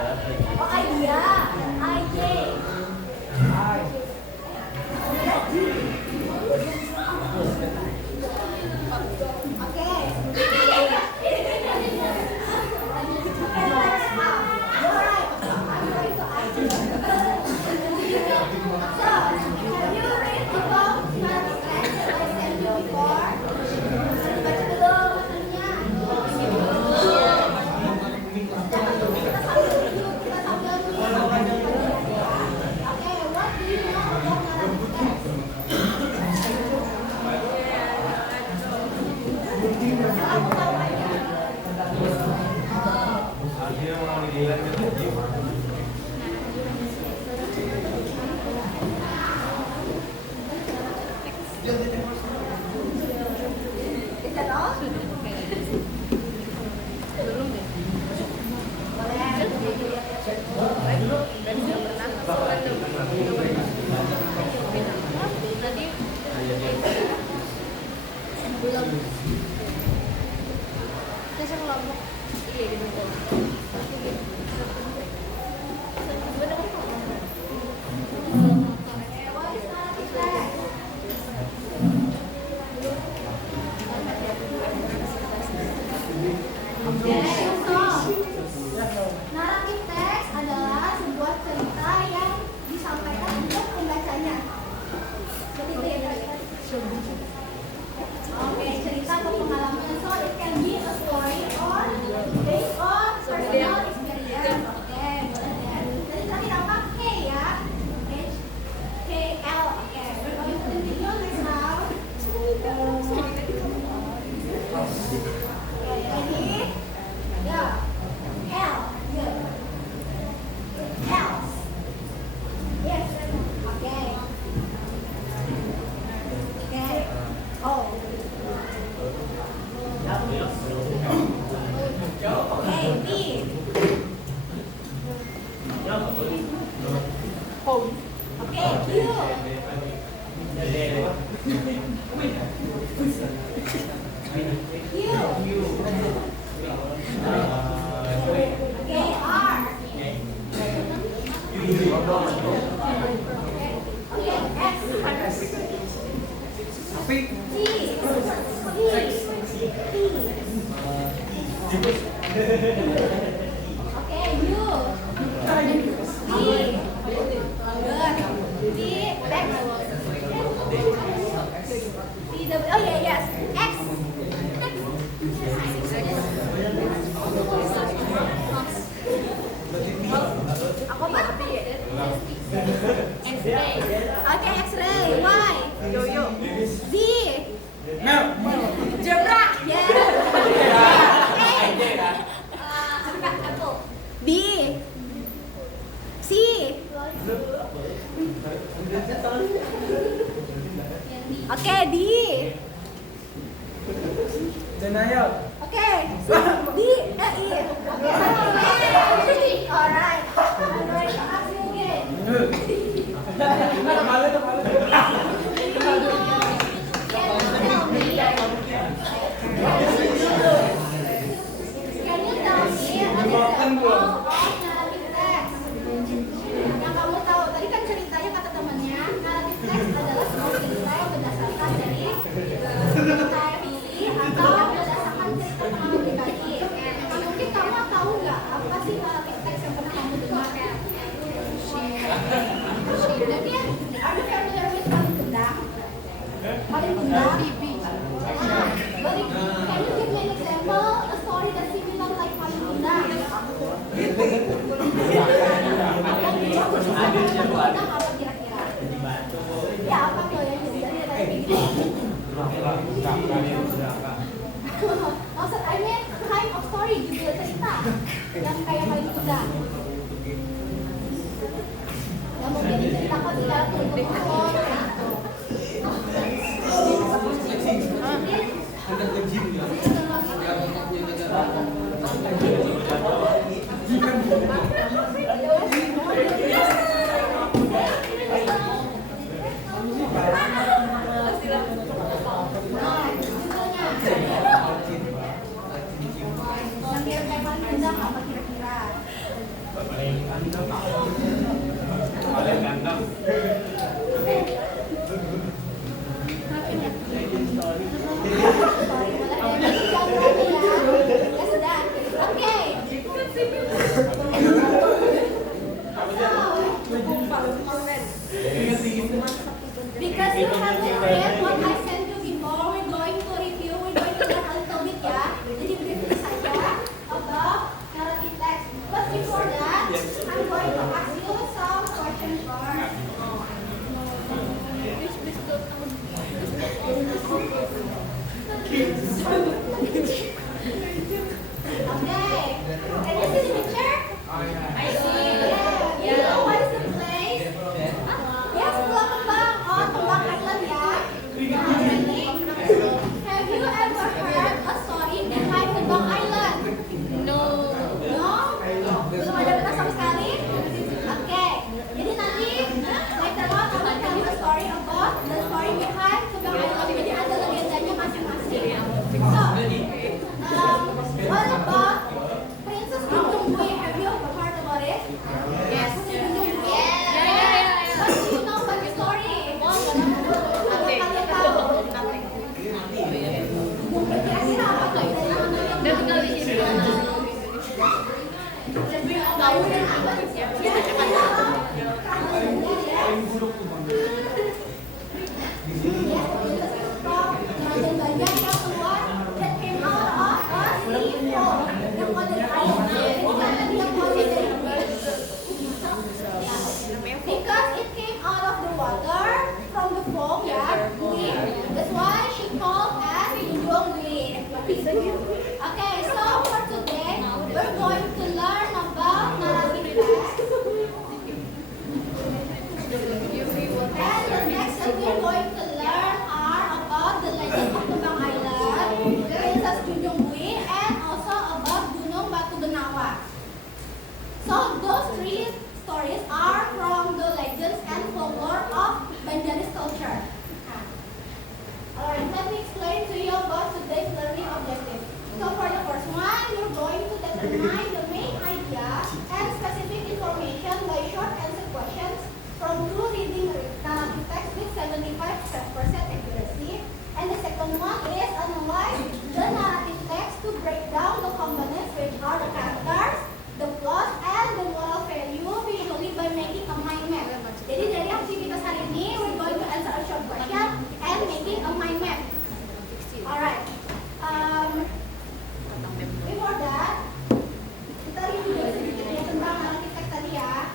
Oh, idea. IJ. Naratif teks adalah sebuah cerita yang disampaikan untuk pembacanya. Seperti itu ya guys. Oke, cerita atau pengalaman. So it can be a story or based on personal experience. Oke, boleh deh. Jadi terakhir apa? K ya. H K L. Oke, we're going to continue next now. Okay, ready? Go. L. Good. Else. Yes. Okay. Okay. Oh. Okay. B. Home. Okay. Q. Q. Okay. R. Okay. X. T. Okay. U. V. Good. V. X. V. Oh yeah. Yes. X. Ako ba? X-ray. Okay, X-ray. Y. Yo-yo. Z. Zebra. Yeah. Apple. B. C. Okay, D. Denial. Okay. D. E. Okay. Alright. I'm going to ask you again. Malu tuh, malu. Can you tell me an example of narrative text? Yang kamu tahu, tadi kan ceritanya kata temannya, narrative text adalah sebuah cerita yang berdasarkan dari cerita fiksi atau berdasarkan cerita pengalaman pribadi. Nah, mungkin kamu tahu nggak apa sih narrative text yang pernah kamu dengar? Jadi, are you familiar with paling bundang? Paling bundang? Jadi, can you give me an example, a story that's similar like paling bundang? Apa kira-kira? Ya, apa tuh yang jadi kayak gitu? Maksud I mean kind of story gitu, cerita yang kayak paling bundang. Yang mungkin diceritakan secara turun-temurun gitu. Yang kayak paling bundang apa kira-kira? Ya sudah. Oke. Because you haven't read what I sent you before, we're going to review, we're going to learn a little bit ya. Jadi briefly saja about narrative text. But before that, I'm going to ask you some questions first. Okay, can you see the picture? I see. Yeah. You know what is the place? Yes, Pulau Kembang. Oh, Kembang Island ya. Have you ever heard a story behind Kembang Island? No. No? Belum ada pernah sama sekali? Oke. Jadi nanti later on I will tell you a story about the story behind Kembang Island. Jadi ada legendanya masing-masing. So, what about Princess Junjung Bui? Have you heard about it? Yes. Junjung Bui. Yeah. What do you know about the story? Kalian tahu? Kira-kira apa tuh? Dia tinggal di sini. Tahu dan apa? Kerajaan Banjar yang keluar that came out of a sea foam yang keluar dari air. Jadi karena dia keluar dari because it came out of the water from the foam ya, Bui. That's why she called as Junjung Bui. Okay, so for today we're going to learn about narrative text. And the next that we're going to learn are about the legend of Kembang Island, Princess Junjung Bui, and also about Gunung Batu Benawa. So those three stories are from the legends and folklore of Banjaris culture. Alright, let me explain to you about today's learning objective. So for the first one, you're going to determine the main idea and specific information by short answer questions from two reading narrative text with 75% accuracy. And the second one is analyze the narrative text to break down the components which are the characters, the plot, and the moral value visually by making a mind map. Jadi dari aktivitas hari ini, we're going to answer a short question and making a mind map. Alright. Before that, kita review dulu sedikit ya tentang narrative text tadi ya.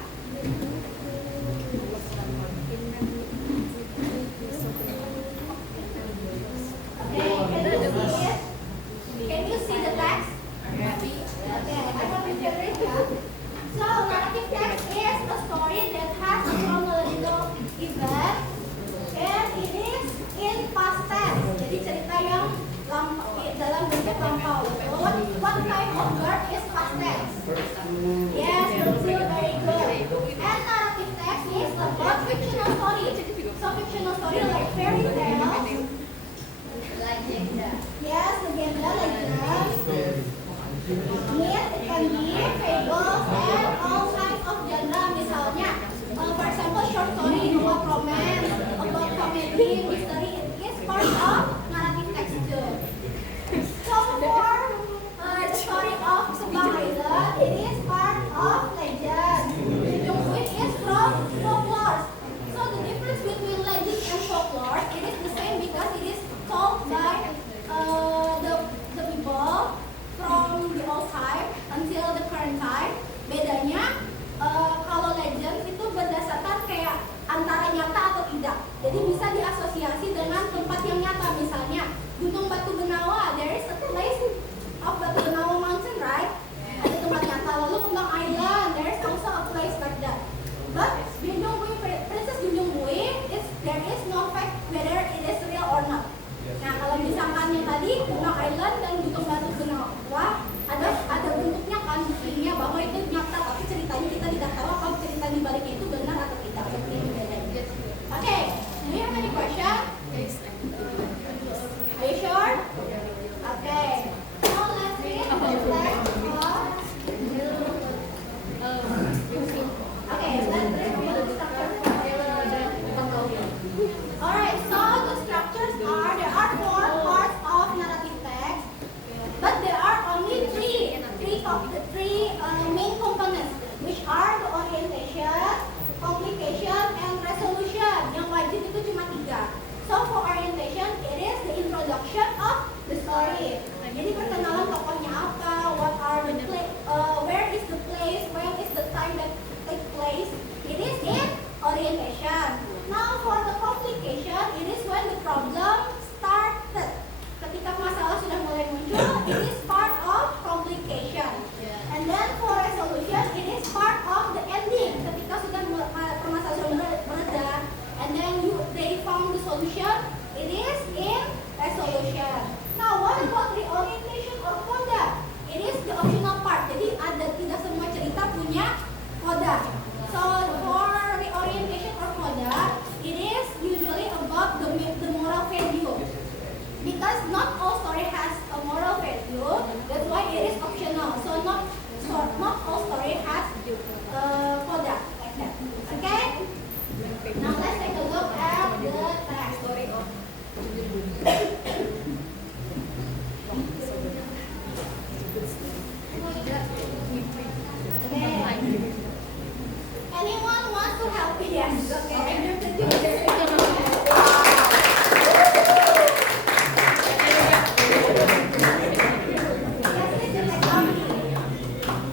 Can you see the text? Okay, I will prepare it. So, narrative text is a story that has a chronological event and it is in past tense. Jadi cerita yang dalam bentuk lampau. What type of verb is past tense? Yes, betul, very good. And narrative text is about fictional story. So, fictional story like fairy tales. Yes, legenda, legends, myth, it can be fables, and all kinds of genre. Misalnya, for example, short story about romance, about comedy, mystery, it is part of narrative text too. So for the story of Kembang Island, it is part of legend. Junjung Bui is from folklore. So the difference between legend and folklore, it is the same. So for orientation, it is the introduction of the story. Jadi perkenalan tokohnya apa, what are the where is the place, when is the time that take place. It is in orientation. Now for the complication, it is when the problem started. Ketika masalah sudah mulai muncul, it is part of complication. And then for resolution, it is part of the ending. Ketika sudah permasalahan sudah mereda, and then they found the solution, it is in resolution. Now what about reorientation or coda? It is the optional part. Jadi tidak semua cerita punya coda. So for reorientation or coda, it is usually about the moral value. Because not all story has a moral value, that's why it is optional. So not all story has coda like that. Okay? Now let's take a look at the text. Anyone wants to help me? Yes. Okay.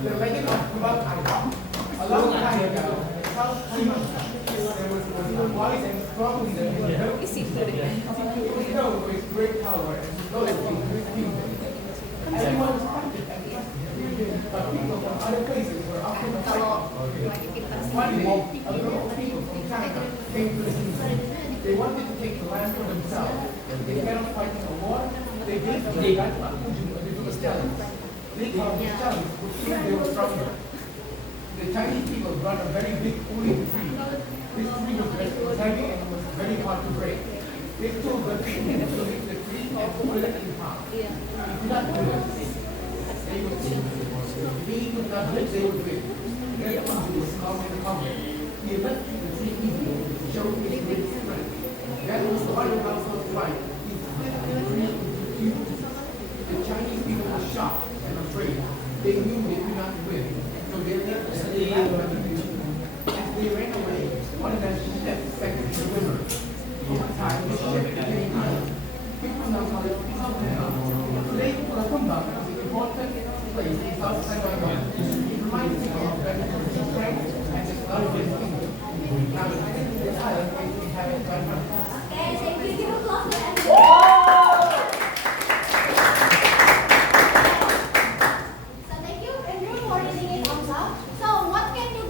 The legend of Kubal Alam. A long time ago, South China, there was a wise and strong leader who was known for his great power and his loyalty to his people. Everyone respected and but people from other places were often fighting. One day, a group of people from China came to the kingdom. They wanted to take the land for themselves. They cannot fight in a war. They gave a little challenge. They thought this challenge would prove they were stronger. The Chinese people brought a very big wooden tree. This tree was heavy and was very hard to break. They told the king to lift the tree and pull it in half. He could not do it. They would see. If he could not do it, they would win. Their king was calm and confident. He lifted the tree easily to show his great strength. That was one household fight. He split the tree into pieces. The Chinese people were shocked and afraid. They knew they could not win. So they left the city and as they ran away, one of them stepped back into the river. Over time, the ship became idle. People now call it Pulakumbang. Today, Pulakumbang is an important place in South Taiwan. It reminds people of the strength and the love of his kingdom. Now, this island is inhabited by monkeys. Okay, thank you. Give a applause to everyone. So thank you, Andrew, for reading it out loud. So what can you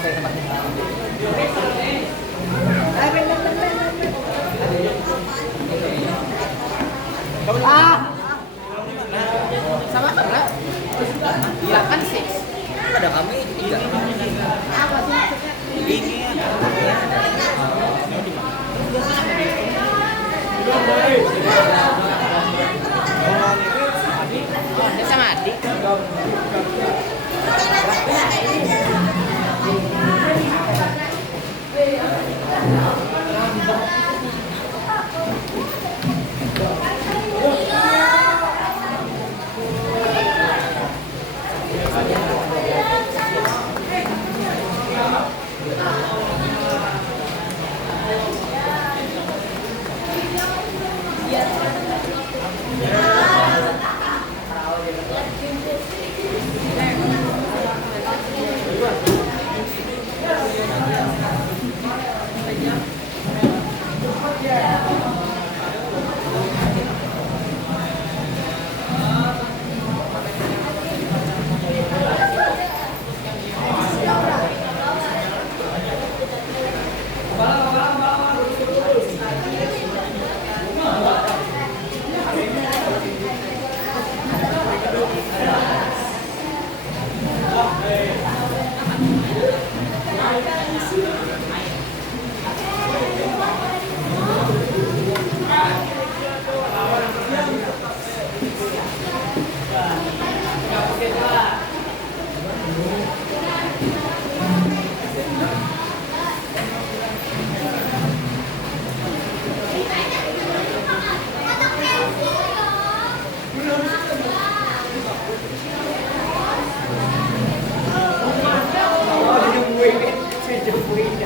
saya tempat ini. Sama enggak? 8-6. Ada kami 3. Apa sih maksudnya? Ini Dia sama adik. Saya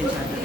Ini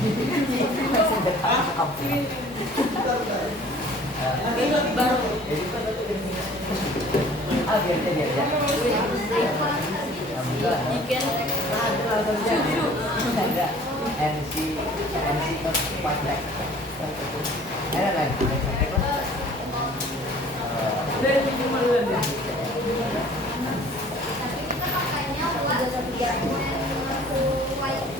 kita pakainya buat waktu white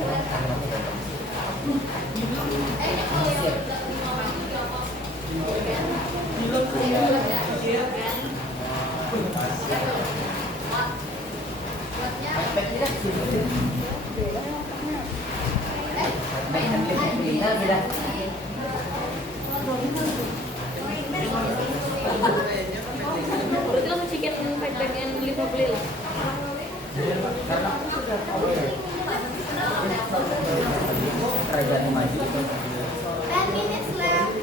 Berarti kamu chicken backpack yang 50 lah. Kerajaan maju. 10 minutes left.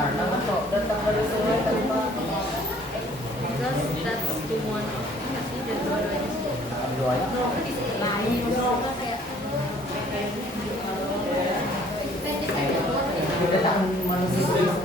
Karena masuk datang dari sore tadi malam. That's the one. Kasih dan dua-duanya. Doanya. Datang manusia.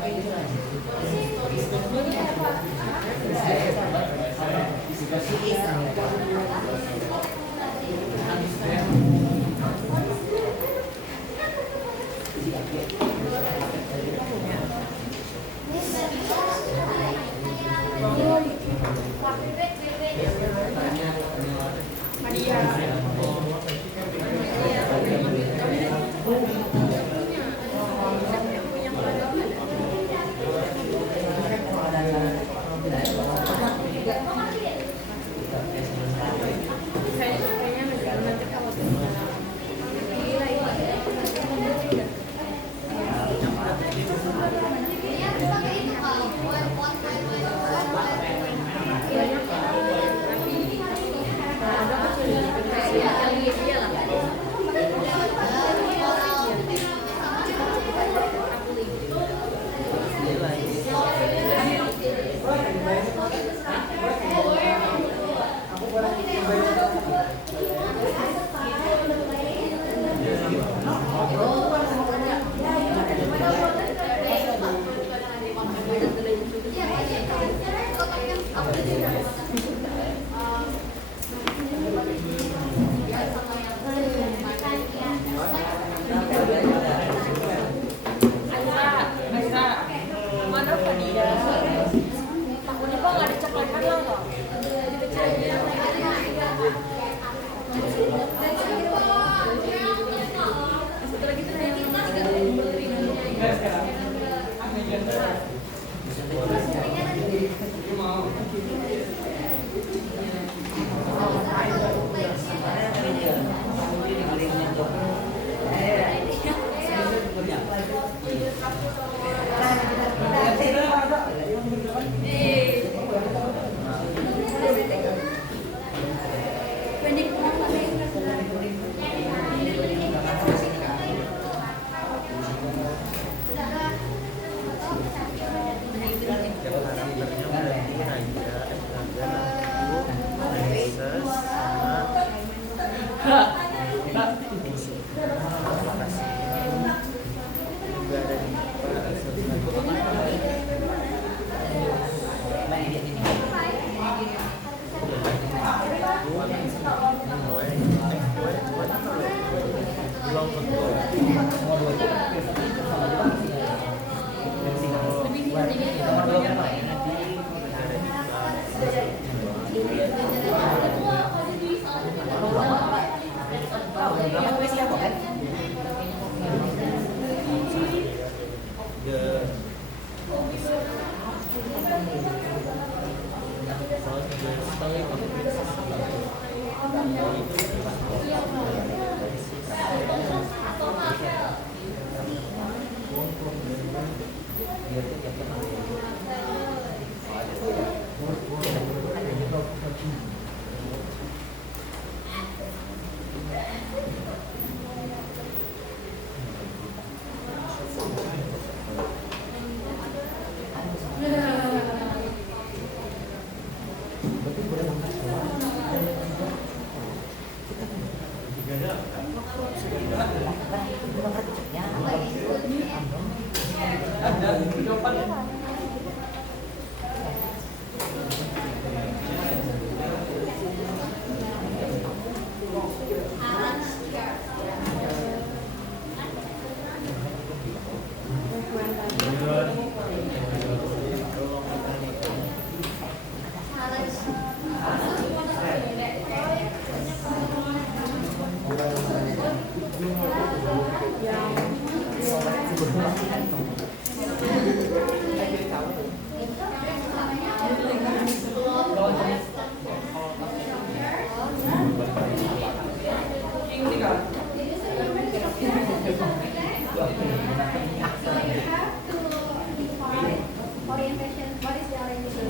Orientation, what is the orientation?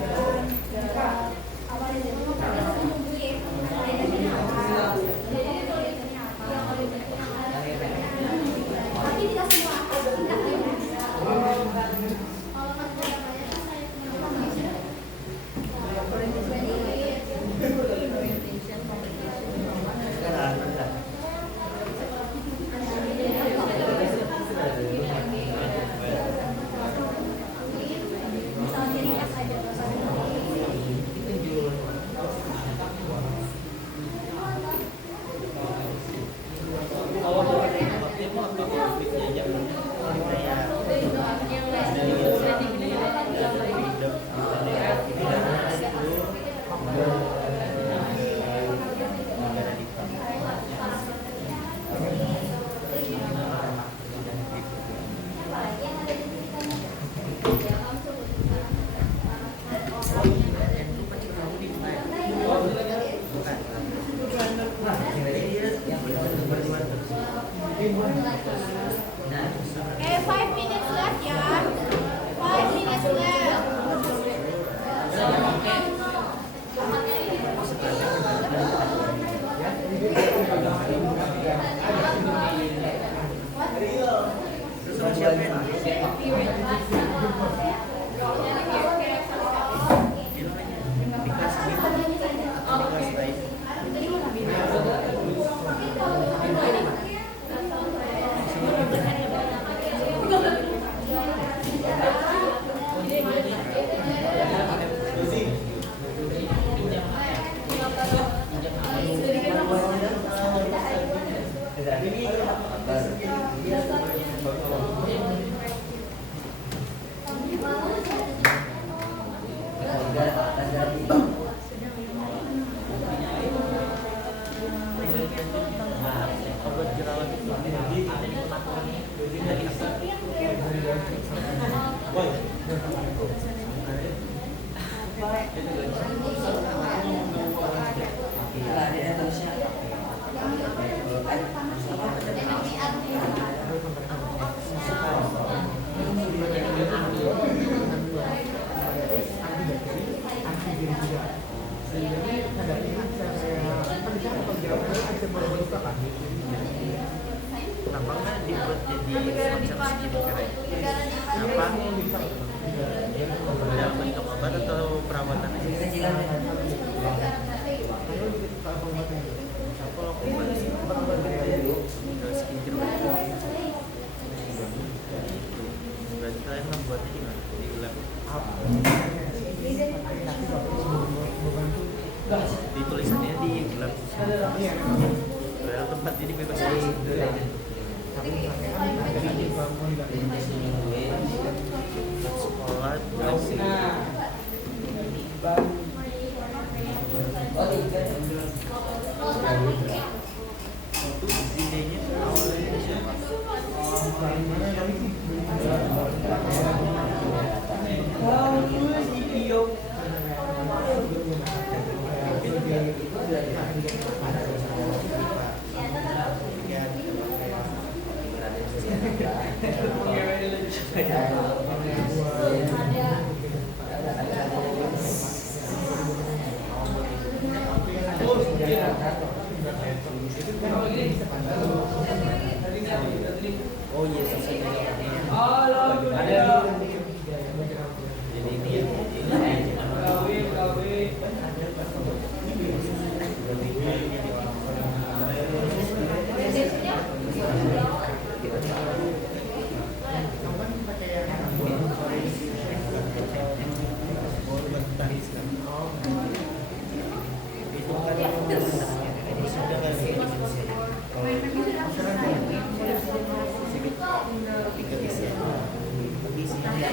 Apa itu? Orientation apa? Tapi tidak semua, tidak Okay, 5 minutes left ya. 5 minutes left. Kenapa nggak dibuat jadi semacam skincare? Apa? Dalam bentuk obat atau perawatan aja? Kalau obat sih, kalau skincare berarti kalian membuatnya di mana? Di lab? Di tulisannya di lab. Dalam tempat ini bebas sekolah idenya awalnya dari siapa? Oh iya, sisi jadi ini ya.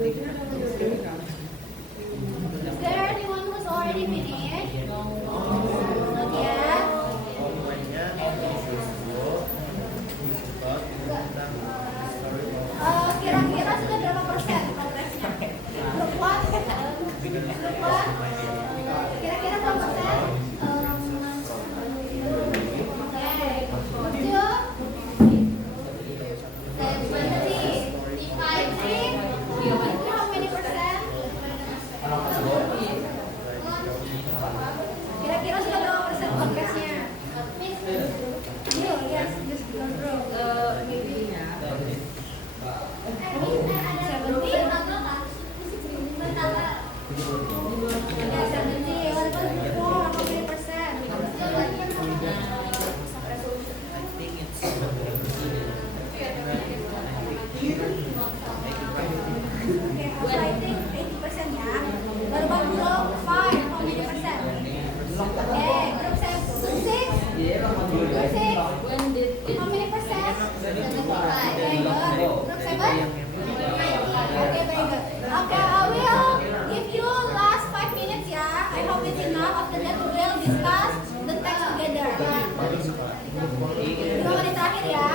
Is there anyone who's already finished? Not yet. Kira-kira sudah berapa persen progresnya? Grup one? Grup one? Kira-kira berapa persen? Oke. 2, 5, 3, how many percent? Kira-kira sudah berapa persen progresnya? Yes, just go through. Maybe. 2 menit terakhir ya.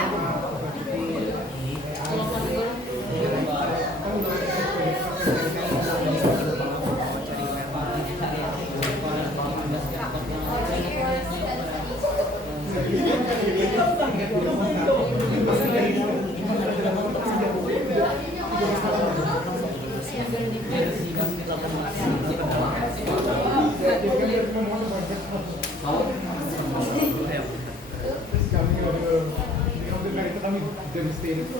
Devastated.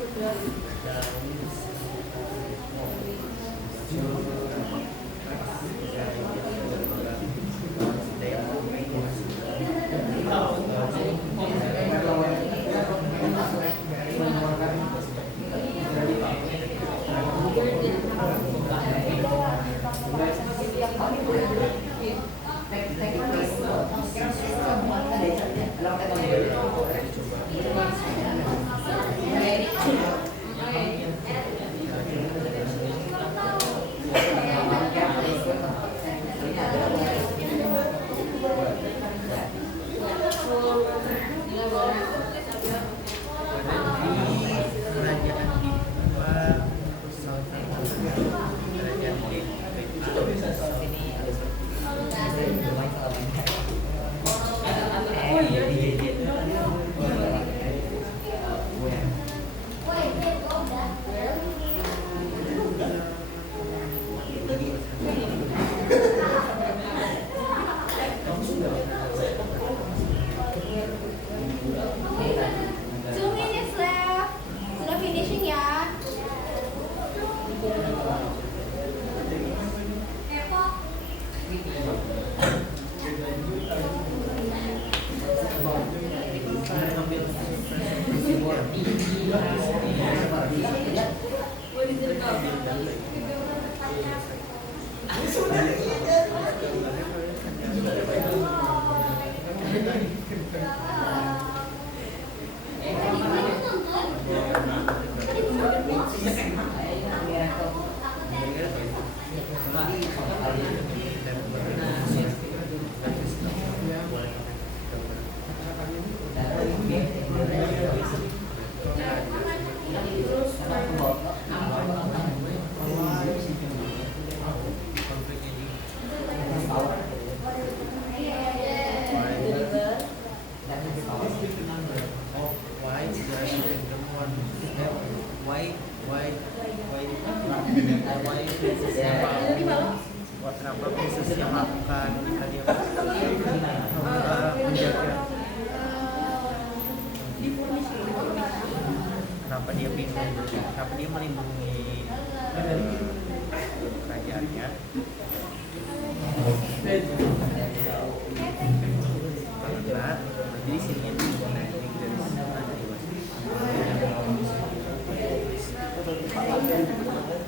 Kalau berat, jadi sininya tuh naik dari sana jadi masih.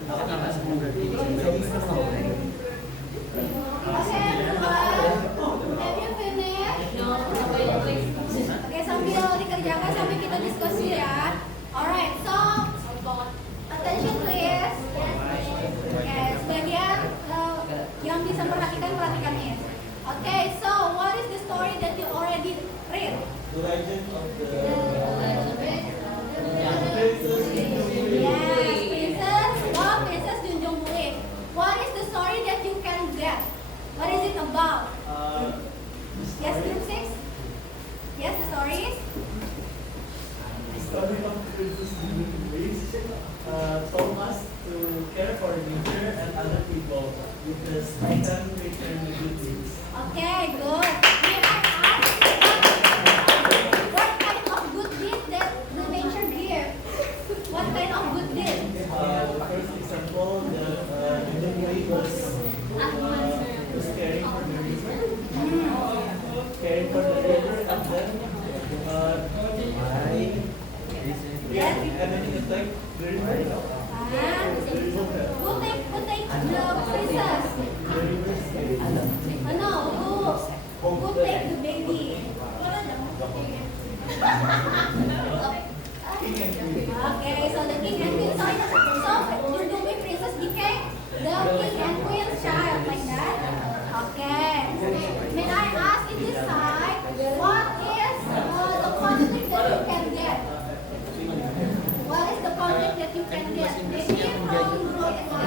Kalau semua berarti di sini Okay, everyone. Have you finished? No, Oke, sambil dikerjakan sambil kita diskusi ya. Alright, so attention please. Oke, sebagian yang bisa perhatikan nih. Okay, so what is the story that you already read? The legend of Yes, Princess Junjung Muih. What is the story that you can get? What is it about? Yes, group 6? Yes, the story is? The story of Princess Junjung Muih told us to care for nature and other people because they can return the good deeds. Okay, good. May I ask what kind of good deed that the nature give? What kind of good deed? First example, the Junjung Muih was caring for the river, caring for the river, and then enemy attacked the river. Who take the princess? The river saved. No, who take the baby? Okay, so the king and queen. So Junjung Muih princess became the king and queen's child, like that. Okay. May I ask in this side, what is the conflict that you can get? What is the conflict that you can get? Maybe from group 1.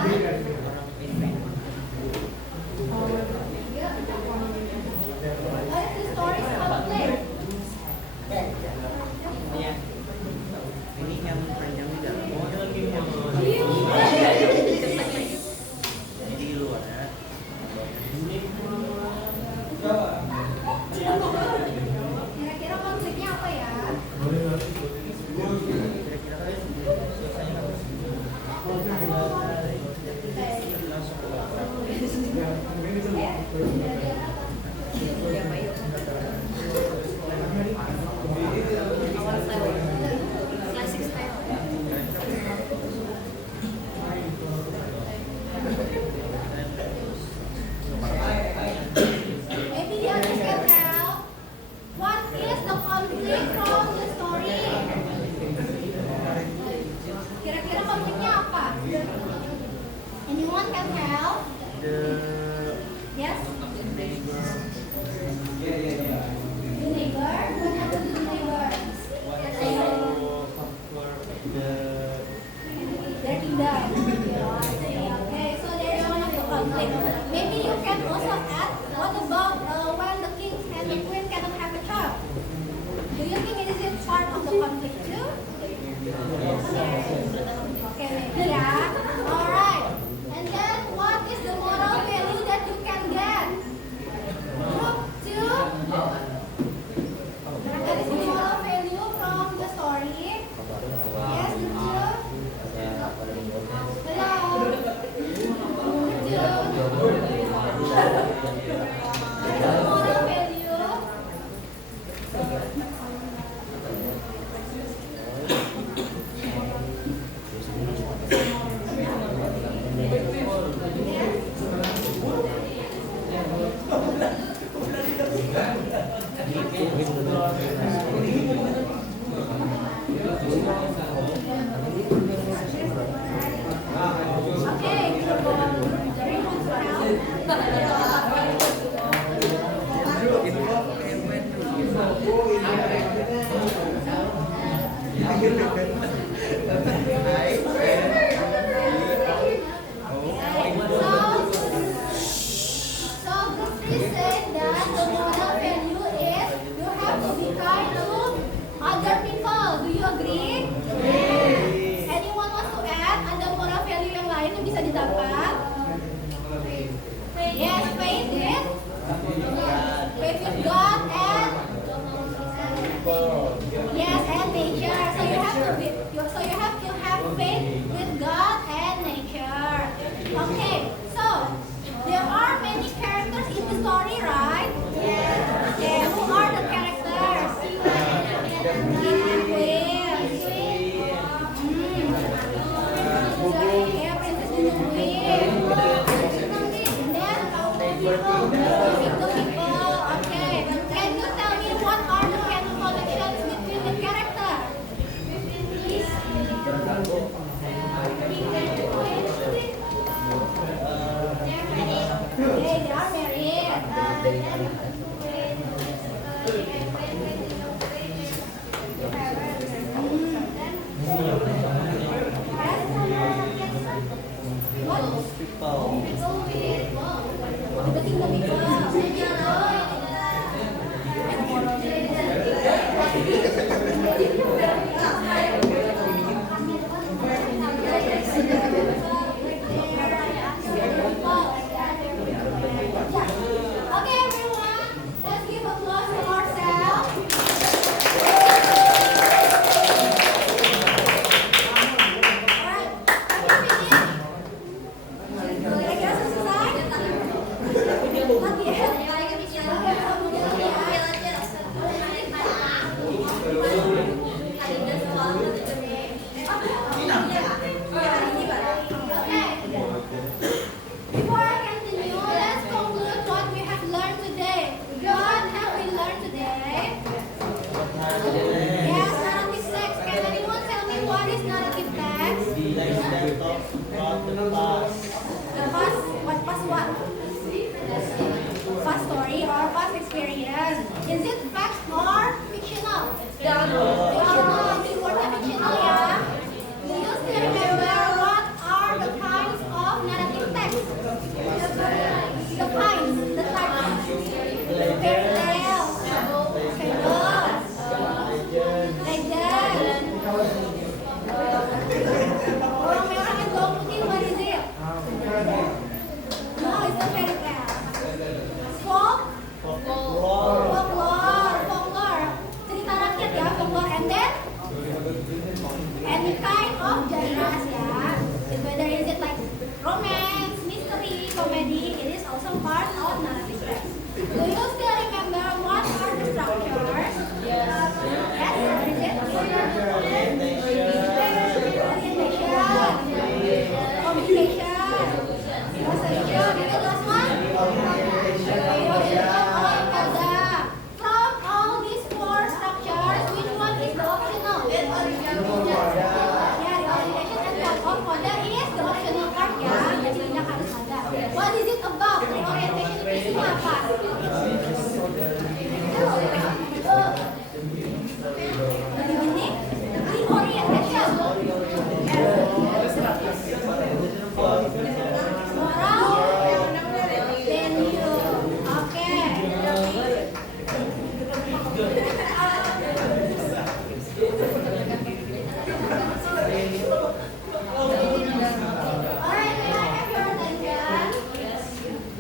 What is the story's conflict? ini yang panjang juga. Ini di luar ya. Kira-kira konfliknya apa ya? classic style. Maybe the others can help. What is the conflict from the story? Kira-kira konfliknya apa? Anyone can help? Yes? The neighbor? What happened to the neighbor? They're kingdom. Okay, so there is one of the conflict. Maybe you can also add, what about when the king and the queen cannot have a child? Do you think it is part of the conflict too? Okay, maybe yeah. Alright. And then what is the moral value that you can get? Group 2. That is the moral value from the story. Yes, group 2. Hello. Group 2. What is the moral value? Okay, group 1. Very wants to help. So group 3 said that the moral value is you have to be kind to other people. Do you agree? Yes. Anyone wants to add ada moral value yang lain yang bisa didapat? Yes, faith with God and yes, and nature. So you have to have faith with God and nature. Okay, so there are many characters in the story Meet the people. Okay. Can you tell me what are the canon connections between the character? Please. Okay, they are married. Okay, everyone, let's give applause to ourselves. Alright, have you finished? Kira-kira selesai? Not yet. Oke, kemudian before I continue, let's conclude what we have learned today. What have we learned today? Yes, narrative text. Can anyone tell me what is narrative text? The lines that talk about the past. The past, what? Past story or past experience. Is it fact or fictional? Fictional. This word fictional, yeah. Do you still remember what are the kinds of narrative text? The kinds, the types. Fairy tale, fables, legend. Orang merah and bawang putih, what is it? No, it's not fairy tale. Folk, folklore. Cerita rakyat ya, folklore, and then any kind of genres ya. Whether is it like romance, mystery, comedy, it is also part of narrative text. Do you still remember what are the structures? Yes. What is it? Orientation, communication, persuasion, and the last one? From all these four structures, which one is the optional? Yeah, the orientation and the order is the optional part ya, jadi tidak harus ada. What is it about? The orientation itu apa? Begini, the orientation. Moral, value. Okay. Alright, may I have your attention?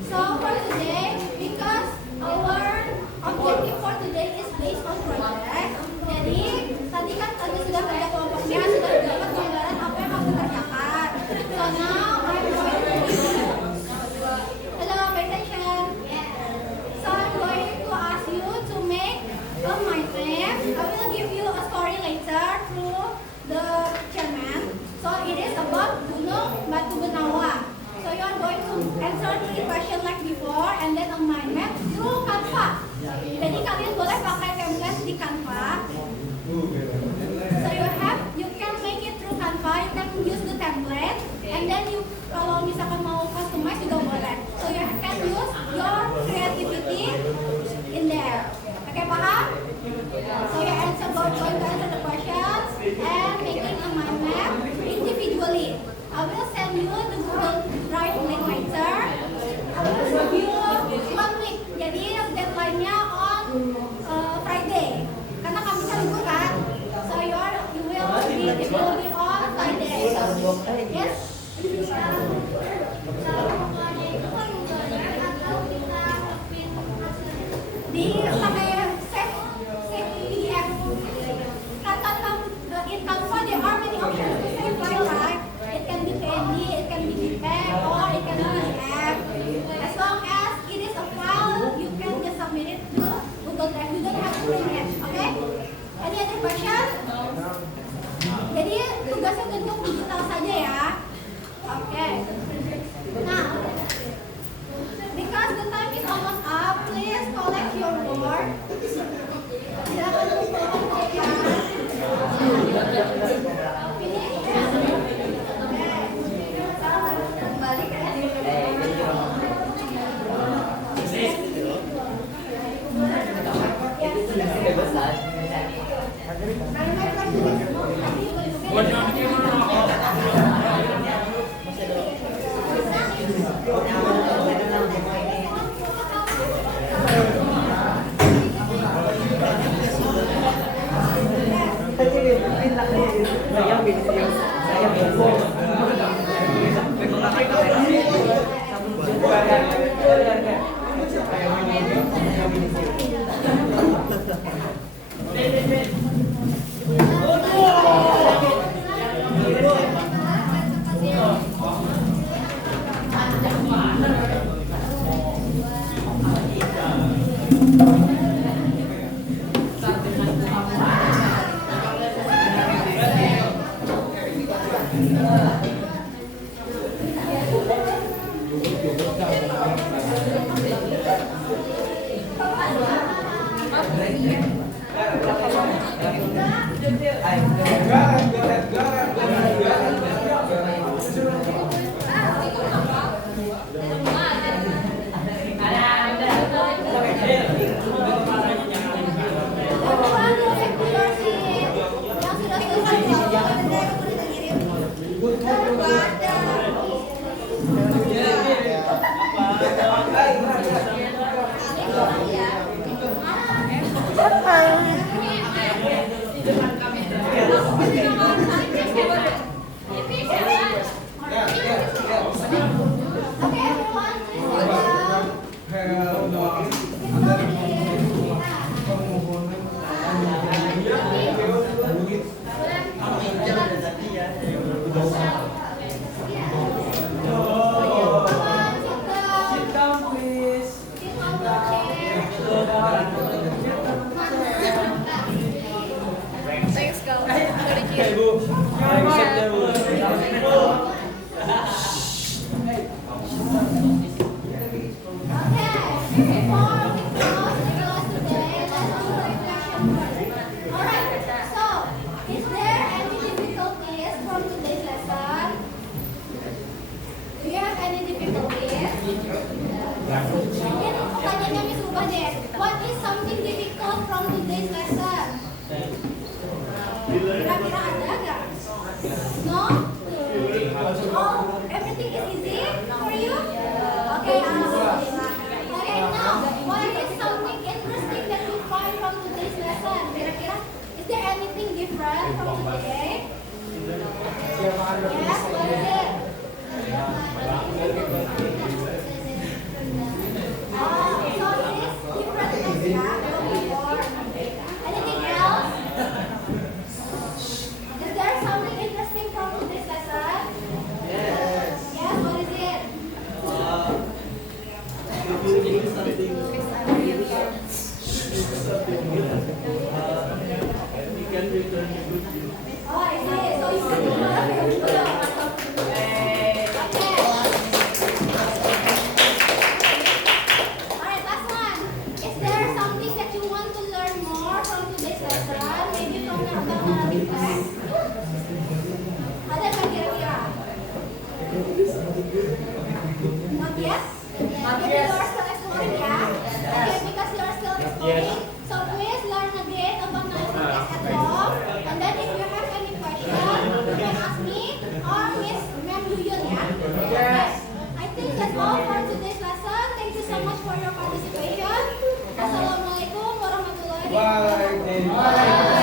So for today, because our objective for today is based on project, jadi tadi kan tadi sudah kerja kelompoknya, sudah dapat gambaran apa yang harus dikerjakan. So now I'm going to give you. Hello, pay attention. So I'm going to ask you to make a mind map. I will give you a story later through the chairman. So it is about Gunung Batu Benawa. So you are going to answer 3 questions like before and then a mind map through Canva. Jadi kalian boleh pakai template di Canva. So you can make it through Canva. You can use the template and then you kalau misalkan mau customize juga boleh. So you can use your creativity in there. Okay, paham? So you going to answer the questions and making a mind map individually. I will send you the Google Drive link later. I will give you 1 week. Jadi deadline-nya on Friday. Karena kami kan libur kan. So it will be on Friday. Yes. Di pakai save PDF. Kata in Canva there are many options to save file, right? It can be PNG, it can be JPEG, or it can be PDF. As long as it is a file, you can just submit it to Google Drive. You don't have to print it, okay? Any other question? Jadi tugasnya bentuk digital saja ya. Oke. Nah, because the time is Assalamualaikum warahmatullahi wabarakatuh.